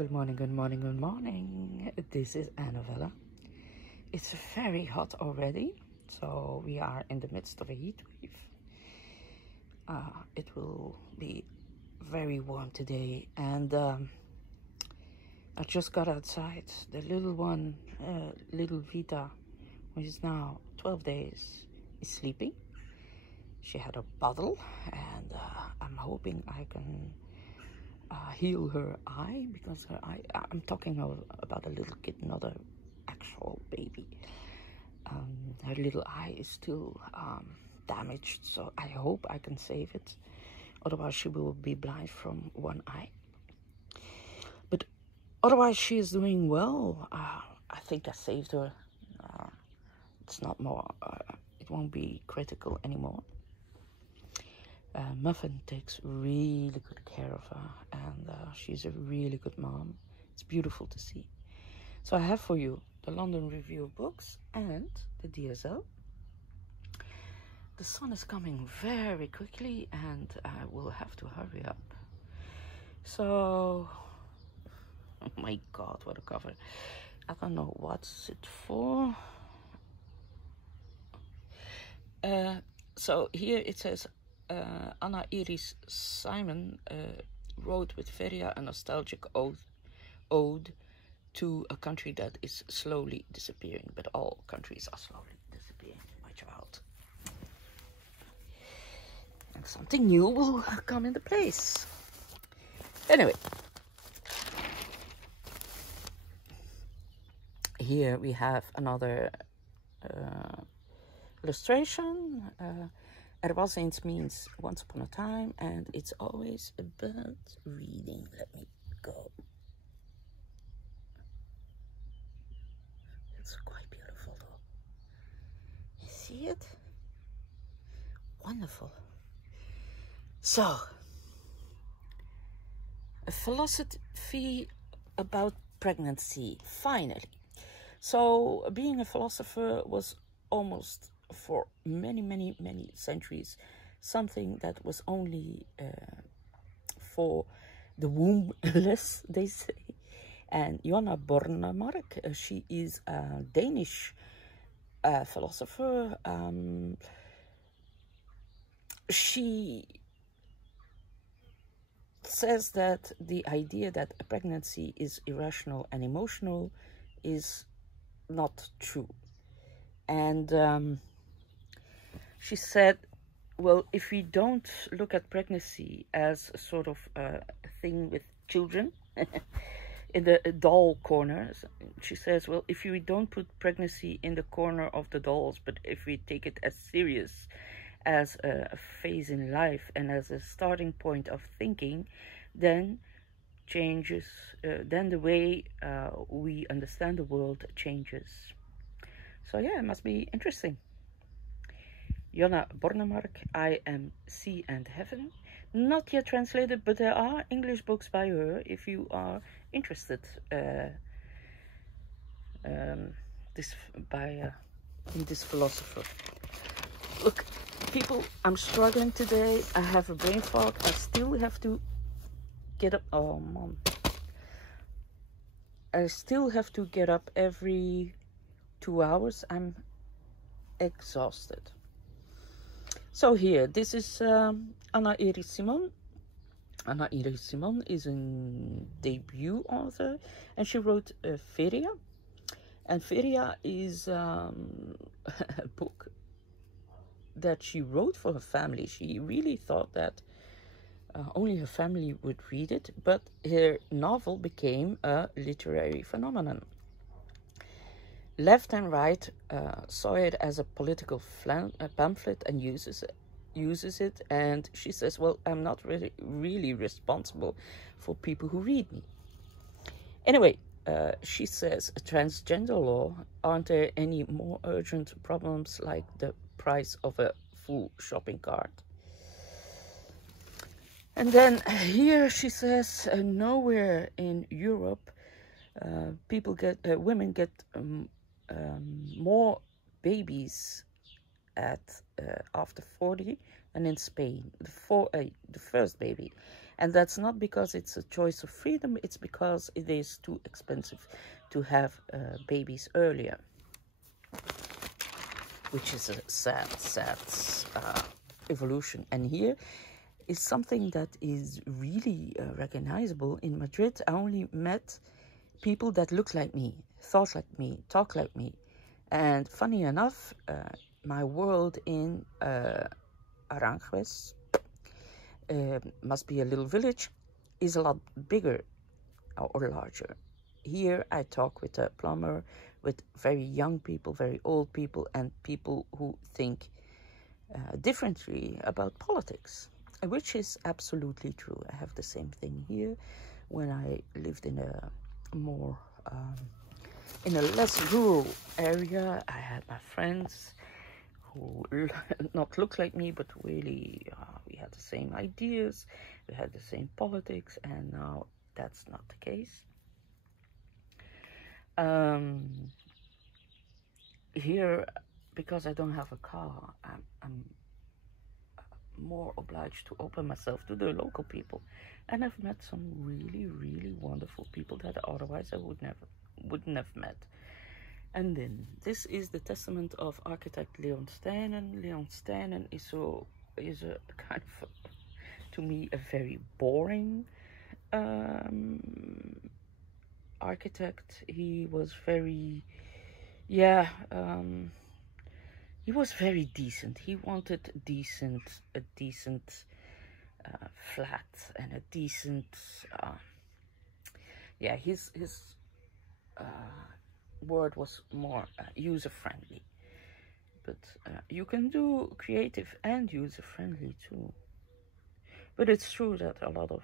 Good morning, good morning, good morning. This is Annabella. It's very hot already, so we are in the midst of a heat wave. It will be very warm today, and I just got outside. The little one, little Vita, which is now 12 days, is sleeping. She had a bottle, and I'm hoping I can heal her eye, because her eye, I'm talking about a little kid, not an actual baby. Her little eye is still damaged, so I hope I can save it. Otherwise she will be blind from one eye. But otherwise she is doing well. I think I saved her. It's not more, it won't be critical anymore. Muffin takes really good care of her, and she's a really good mom. It's beautiful to see. So I have for you the London review of books and the DSL. The sun is coming very quickly, and I will have to hurry up. So, oh my God, what a cover. I don't know what's it for. So here it says, Anna Iris Simon wrote with Feria a nostalgic ode to a country that is slowly disappearing, but all countries are slowly disappearing, my child. And something new will come into place. Anyway, here we have another illustration. Erwazins means once upon a time, and it's always about reading. Let me go. It's quite beautiful though. You see it? Wonderful. So, a philosophy about pregnancy, finally. So, being a philosopher was almost, for many centuries, something that was only for the wombless, they say. And Jonna Bornemark, she is a Danish philosopher. She says that the idea that a pregnancy is irrational and emotional is not true. And she said, well, if we don't look at pregnancy as a sort of a thing with children in the doll corners, she says, well, if we don't put pregnancy in the corner of the dolls, but if we take it as serious as a phase in life and as a starting point of thinking, then changes, then the way we understand the world changes. So yeah, it must be interesting. Jonna Bornemark, I Am Sea and Heaven. Not yet translated, but there are English books by her if you are interested in this philosopher. Look, people, I'm struggling today. I have a brain fog. I still have to get up. Oh, Mom. I still have to get up every 2 hours. I'm exhausted. So here, this is Anna Iris Simon. Anna Iris Simon is a debut author, and she wrote Feria. And Feria is a book that she wrote for her family. She really thought that only her family would read it, but her novel became a literary phenomenon. Left and right saw it as a political pamphlet and uses it, and she says, well, I'm not really responsible for people who read me. Anyway, she says, transgender law, aren't there any more urgent problems like the price of a full shopping cart? And then here she says, nowhere in Europe women get more babies at after 40 than in Spain, the first baby. And that's not because it's a choice of freedom, it's because it is too expensive to have babies earlier, which is a sad, sad evolution. And here is something that is really recognizable. In Madrid, I only met people that looked like me, thought like me, talk like me. And funny enough, my world in Aranjuez, must be a little village, is a lot bigger or larger. Here I talk with a plumber, with very young people, very old people, and people who think differently about politics, which is absolutely true. I have the same thing here. When I lived in a more in a less rural area, I had my friends who not look like me, but really we had the same ideas, we had the same politics, and now that's not the case. Here, because I don't have a car, I'm more obliged to open myself to the local people, and I've met some really, really wonderful people that otherwise I wouldn't have met. And then this is the testament of architect Leon Steinen. Leon Steinen is a kind of, to me, a very boring architect. He was very, he was very decent. He wanted a decent flat and a decent, his word was more user-friendly. But you can do creative and user-friendly too. But it's true that a lot of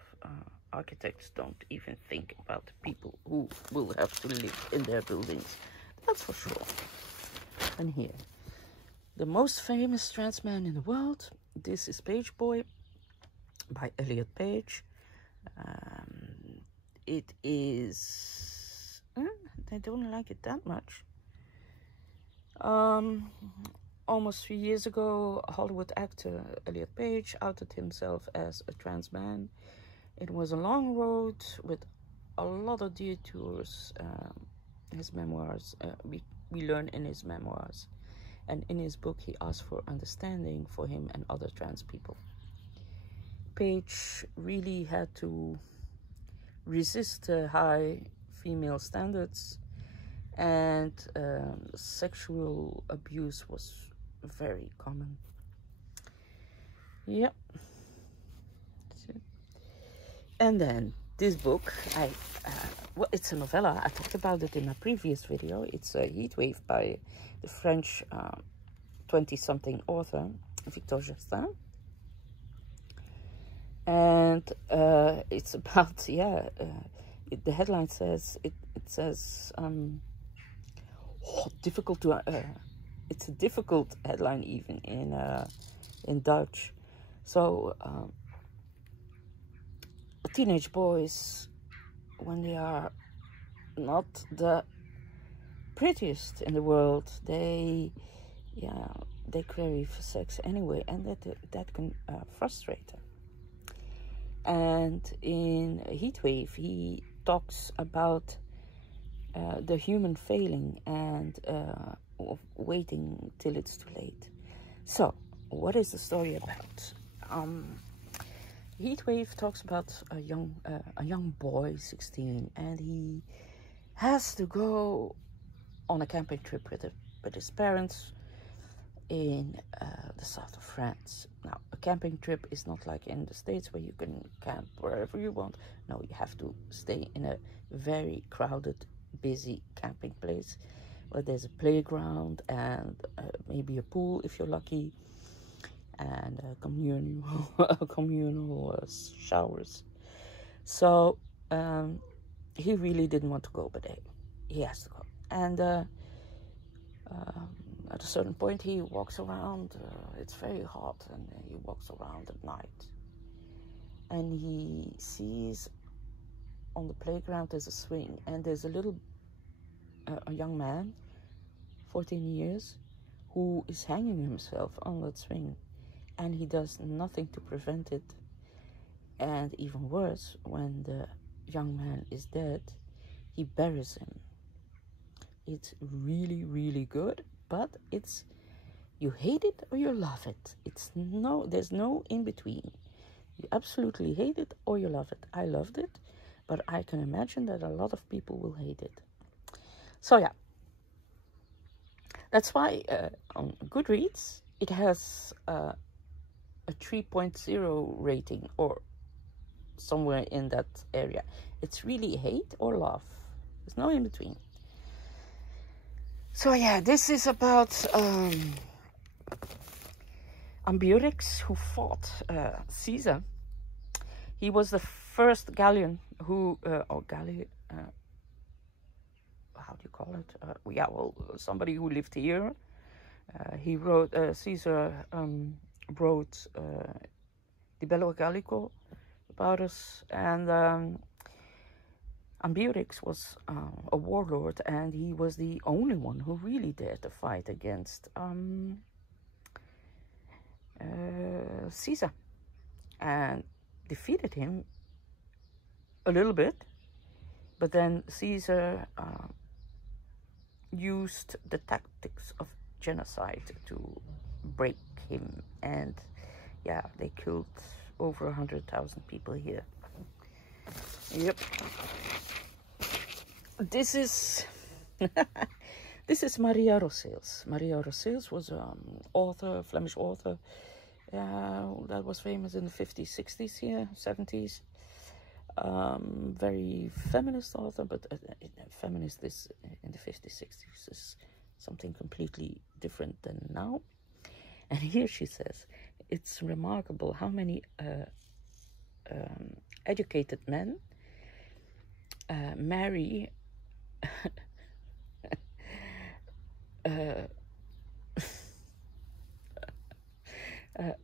architects don't even think about the people who will have to live in their buildings. That's for sure. And here, the most famous trans man in the world. This is Page Boy by Elliot Page. It is... I don't like it that much. Almost 3 years ago, Hollywood actor Elliot Page outed himself as a trans man. It was a long road with a lot of detours. His memoirs, we learn in his memoirs. And in his book, he asked for understanding for him and other trans people. Page really had to resist the high female standards, and sexual abuse was very common. Yep. And then this book, well, it's a novella. I talked about it in my previous video. It's a Heatwave by the French 20-something author Victor Justin, and it's about the headline says it says difficult to it's a difficult headline even in Dutch. So teenage boys, when they are not the prettiest in the world, they crave for sex anyway, and that can frustrate them. And in Heatwave, he talks about the human failing and waiting till it's too late. So, what is the story about? Heatwave talks about a young boy, 16, and he has to go on a camping trip with his parents in the south of France. Now, a camping trip is not like in the States where you can camp wherever you want. No, you have to stay in a very crowded, busy camping place where there's a playground and maybe a pool if you're lucky, and communal showers. So he really didn't want to go, but he has to go. And at a certain point, he walks around. It's very hot, and he walks around at night. And he sees on the playground there's a swing, and there's a young man, 14 years, who is hanging himself on that swing, and he does nothing to prevent it. And even worse, when the young man is dead, he buries him. It's really, really good, but it's, you hate it or you love it. There's no in between. You absolutely hate it or you love it. I loved it, but I can imagine that a lot of people will hate it. So yeah, that's why on Goodreads it has a 3.0 rating, or somewhere in that area. It's really hate or love. There's no in between. So yeah, this is about Ambiorix, who fought Caesar. He was the first Gallian who, how do you call it? Yeah, well, somebody who lived here. He wrote, Caesar wrote the Bello Gallico about us, and Ambiorix was a warlord, and he was the only one who really dared to fight against Caesar, and defeated him a little bit, but then Caesar used the tactics of genocide to break him, and yeah, they killed over 100,000 people here. Yep. This is this is Maria Rosseels. Maria Rosseels was an author, Flemish author, that was famous in the 50s, 60s here, 70s. Very feminist author, but feminist is in the 50s, 60s is something completely different than now. And here she says, it's remarkable how many educated men marry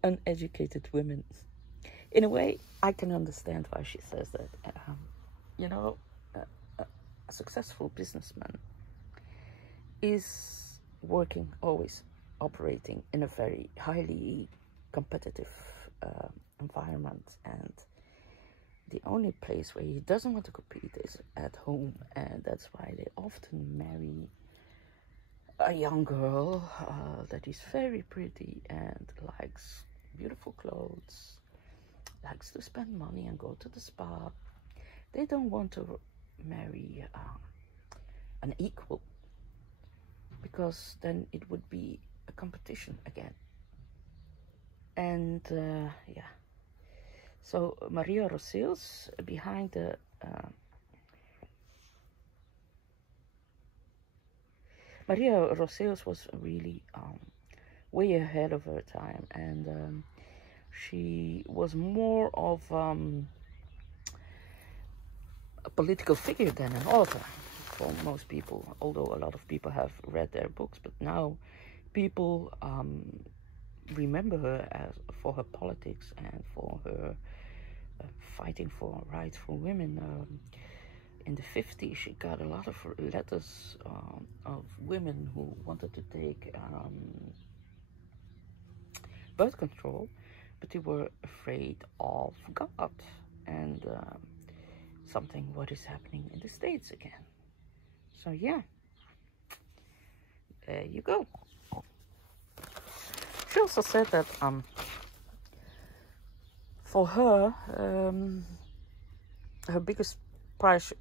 uneducated women. In a way, I can understand why she says that. You know, a successful businessman is working, always operating in a very highly competitive environment, and the only place where he doesn't want to compete is at home, and that's why they often marry a young girl that is very pretty and likes beautiful clothes, likes to spend money and go to the spa. They don't want to marry an equal, because then it would be a competition again. And yeah, so Maria Rosseels, behind the Maria Rosseels was really way ahead of her time, and she was more of a political figure than an author for most people, although a lot of people have read their books. But now people remember her for her politics and for her fighting for rights for women. In the 50s, she got a lot of letters of women who wanted to take birth control, but they were afraid of God and something what is happening in the States again. So yeah, there you go. She also said that for her, her biggest price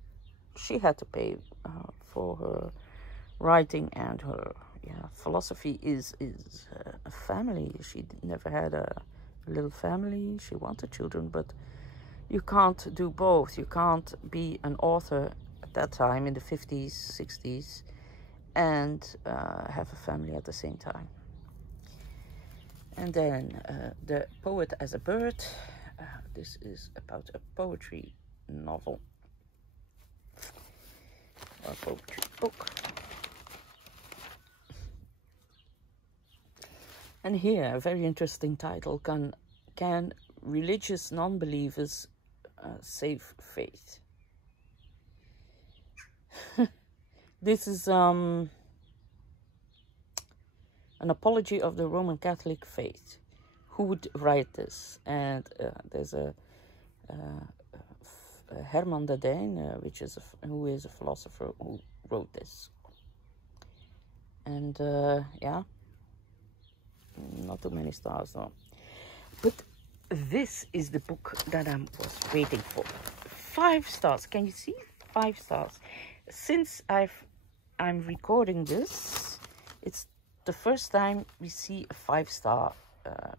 she had to pay for her writing and her philosophy is a family. She never had a little family. She wanted children, but you can't do both. You can't be an author at that time in the 50s, 60s and have a family at the same time. And then The Poet as a Bird. This is about a poetry novel, or poetry book. And here, a very interesting title, Can Religious Non-Believers Save Faith? This is an apology of the Roman Catholic faith. Who would write this? And there's a Herman de Deen, who is a philosopher who wrote this. And yeah, not too many stars though. But this is the book that I was waiting for. 5 stars. Can you see? 5 stars. Since I'm recording this, it's the first time we see a 5-star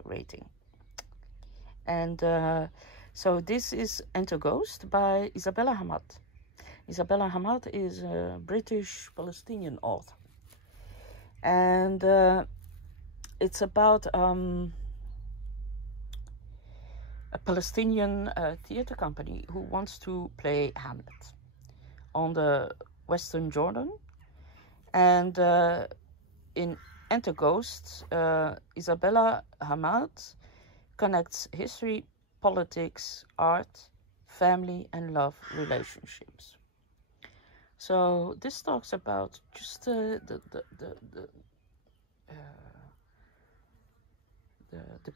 rating. And so this is Enter Ghost by Isabella Hamad. Isabella Hamad is a British Palestinian author. And it's about a Palestinian theater company who wants to play Hamlet on the Western Jordan. And in Enter Ghost, Isabella Hamad connects history, politics, art, family, and love relationships. So this talks about just the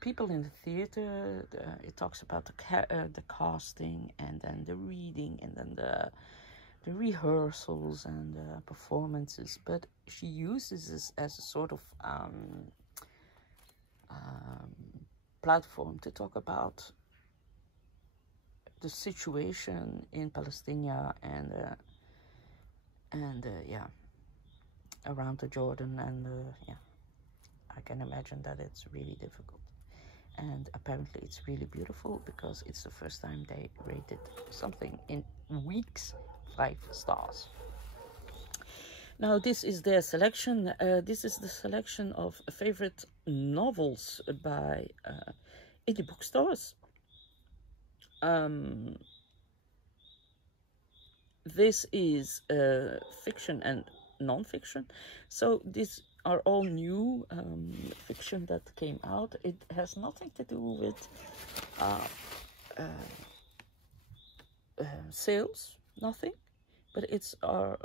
people in the theater. It talks about the casting, and then the reading, and then the rehearsals and the performances. But she uses this as a sort of platform to talk about the situation in Palestine and yeah, around the Jordan, and yeah, I can imagine that it's really difficult. And apparently it's really beautiful, because it's the first time they rated something in weeks 5 stars. Now this is their selection. This is the selection of favorite novels by indie bookstores. This is fiction and non-fiction. So these are all new fiction that came out. It has nothing to do with sales, nothing. But it's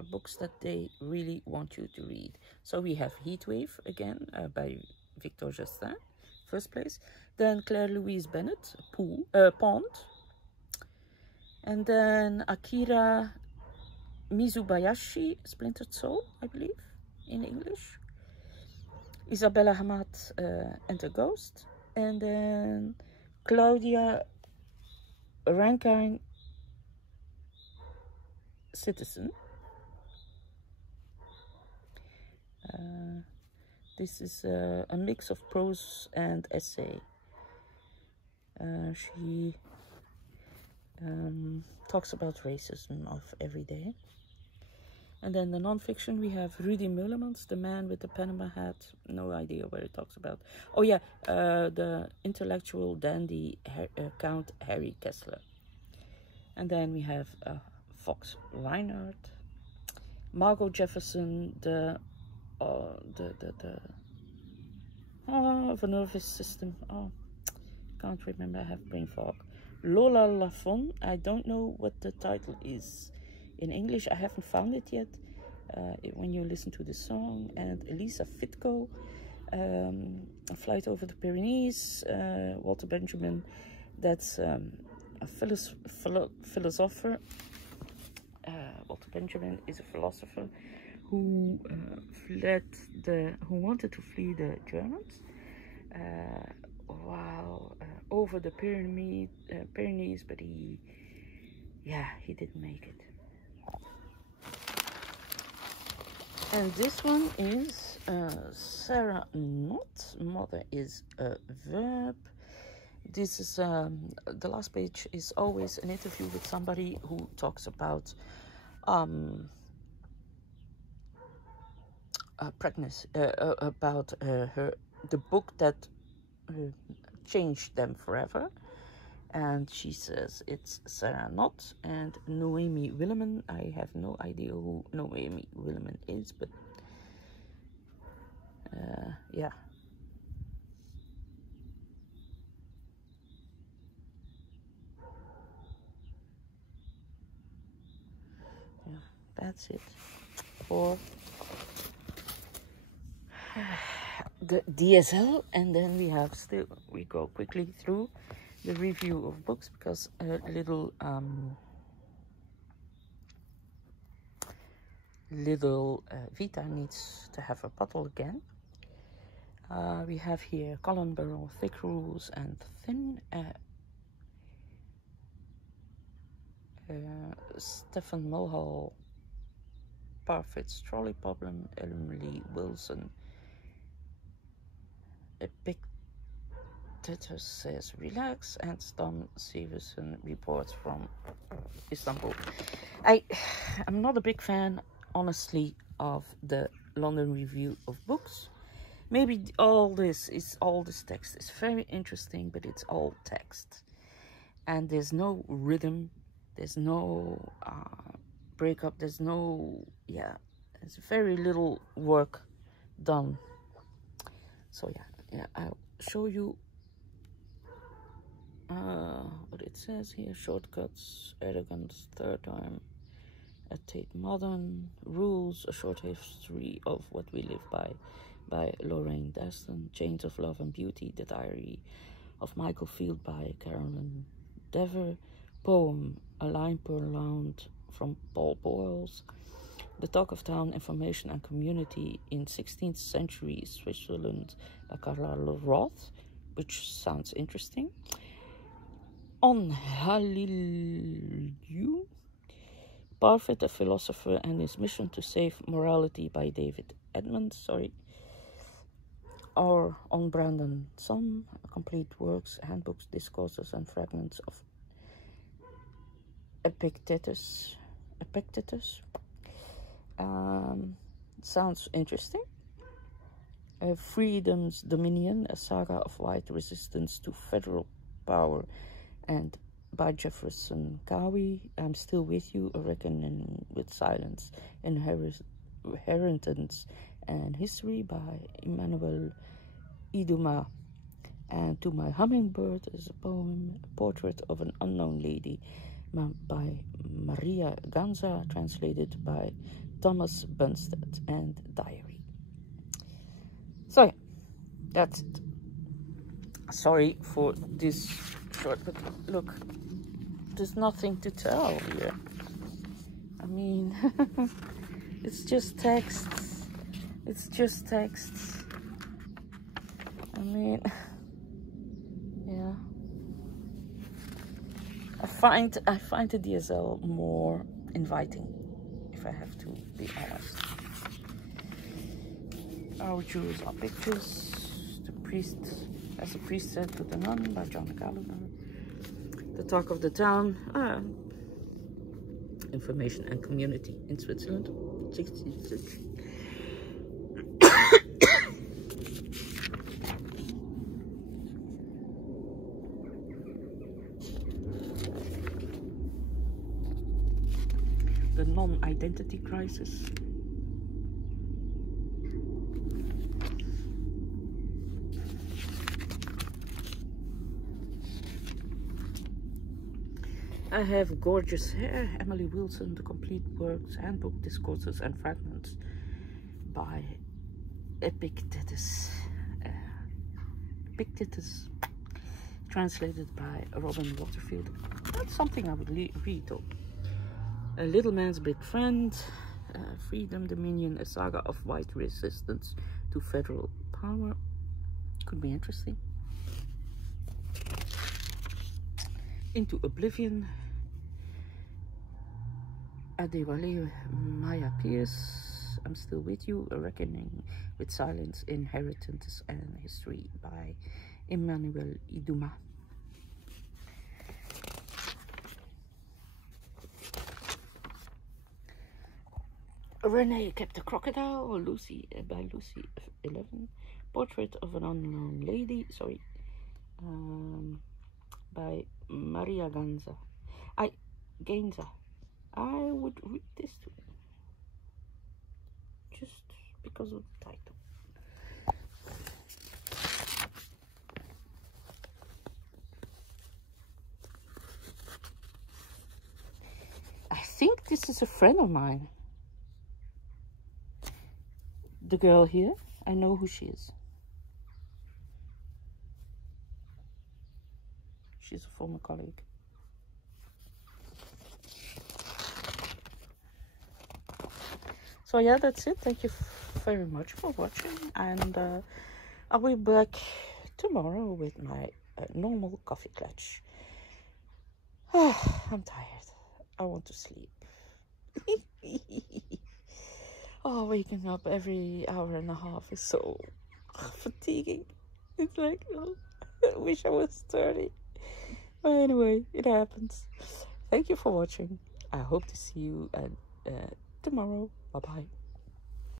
books that they really want you to read. So we have Heatwave again by Victor Justin, first place. Then Claire Louise Bennett, Pond. And then Akira Mizubayashi, Splintered Soul, I believe, in English. Isabella Hamad, Enter Ghost. And then Claudia Rankine, Citizen. This is a mix of prose and essay. She talks about racism of every day. And then the non-fiction, we have Rudy Mullemans, The Man with the Panama Hat. No idea what it talks about. Oh yeah, the intellectual dandy Count Harry Kessler. And then we have Fox Reinhardt, Margot Jefferson, the nervous system. Oh, can't remember. I have brain fog. Lola Lafon. I don't know what the title is in English. I haven't found it yet. When you listen to the song. And Elisa Fitko, A Flight Over the Pyrenees. Walter Benjamin. That's a philosopher. Walter Benjamin is a philosopher who wanted to flee the Germans while over the Pyrenees, but he didn't make it. And this one is Sarah Knott. Mother is a verb. This is the last page is always an interview with somebody who talks about pregnancy, about the book that changed them forever. And she says it's Sarah Knott and Noemi Willeman. I have no idea who Noemi Willeman is, but yeah. That's it for the DSL, and then we go quickly through the review of books, because a little Vita needs to have a bottle again. We have here Colin Burrell, Thick Rules and Thin. Stephen Mulhall, Parfit's Trolley Problem. Emily Wilson, Epictetus says relax, and Tom Severson reports from Istanbul. I'm not a big fan, honestly, of the London Review of Books. Maybe all this text is very interesting, but it's all text, and there's no rhythm, there's no breakup, there's very little work done. So yeah, I'll show you what it says here. Shortcuts, Erdogan's third time at Tate Modern, Rules, A Short History of What We Live by Lorraine Daston, Chains of Love and Beauty, The Diary of Michael Field by Carolyn Dever, Poem, A Line Purloined from Paul Boyles, The Talk of Town, Information and Community in 16th Century Switzerland by Carla Roth, which sounds interesting. On Hallelu, Parfit, a Philosopher and His Mission to Save Morality by David Edmonds, or on Brandon Sun, Complete Works, Handbooks, Discourses and Fragments of Epictetus. Sounds interesting. Freedom's Dominion, a saga of white resistance to federal power, and by Jefferson Cowie, I'm Still With You, A Reckoning with Silence, Inheritance and History by Emmanuel Iduma. And To My Hummingbird is a poem, A Portrait of an Unknown Lady by Maria Ganza, translated by Thomas Bunstead, and Diary. So yeah, that's it. Sorry for this short, but look, there's nothing to tell here. I mean, it's just text. It's just text. I mean, yeah. I find the DSL more inviting, if I have to be honest. Our Jewels Are Pictures, The Priest as a Priest Said to the Nun by John Gallagher, The Talk of the Town, Information and Community in Switzerland, 66. The Non-Identity Crisis. I have Gorgeous Hair, Emily Wilson, The Complete Works, Handbook, Discourses and Fragments by Epictetus. Epictetus, translated by Robin Waterfield. That's something I would read though. A Little Man's Big Friend, Freedom, Dominion, a saga of white resistance to federal power. Could be interesting. Into Oblivion, Adewale Maya Pierce, I'm Still With You, A Reckoning with Silence, Inheritance and History by Emmanuel Iduma. Renee Kept a Crocodile, or Lucy, by Lucy 11, Portrait of an Unknown Lady, by Maria Ganza. I would read this too, just because of the title. I think this is a friend of mine. The girl here, I know who she is. She's a former colleague. So yeah, that's it. Thank you very much for watching, and I'll be back tomorrow with my normal coffee clutch. I'm tired. I want to sleep. Oh, waking up every hour and a half is so fatiguing. It's like, oh, I wish I was 30. But anyway, it happens. Thank you for watching. I hope to see you tomorrow. Bye bye.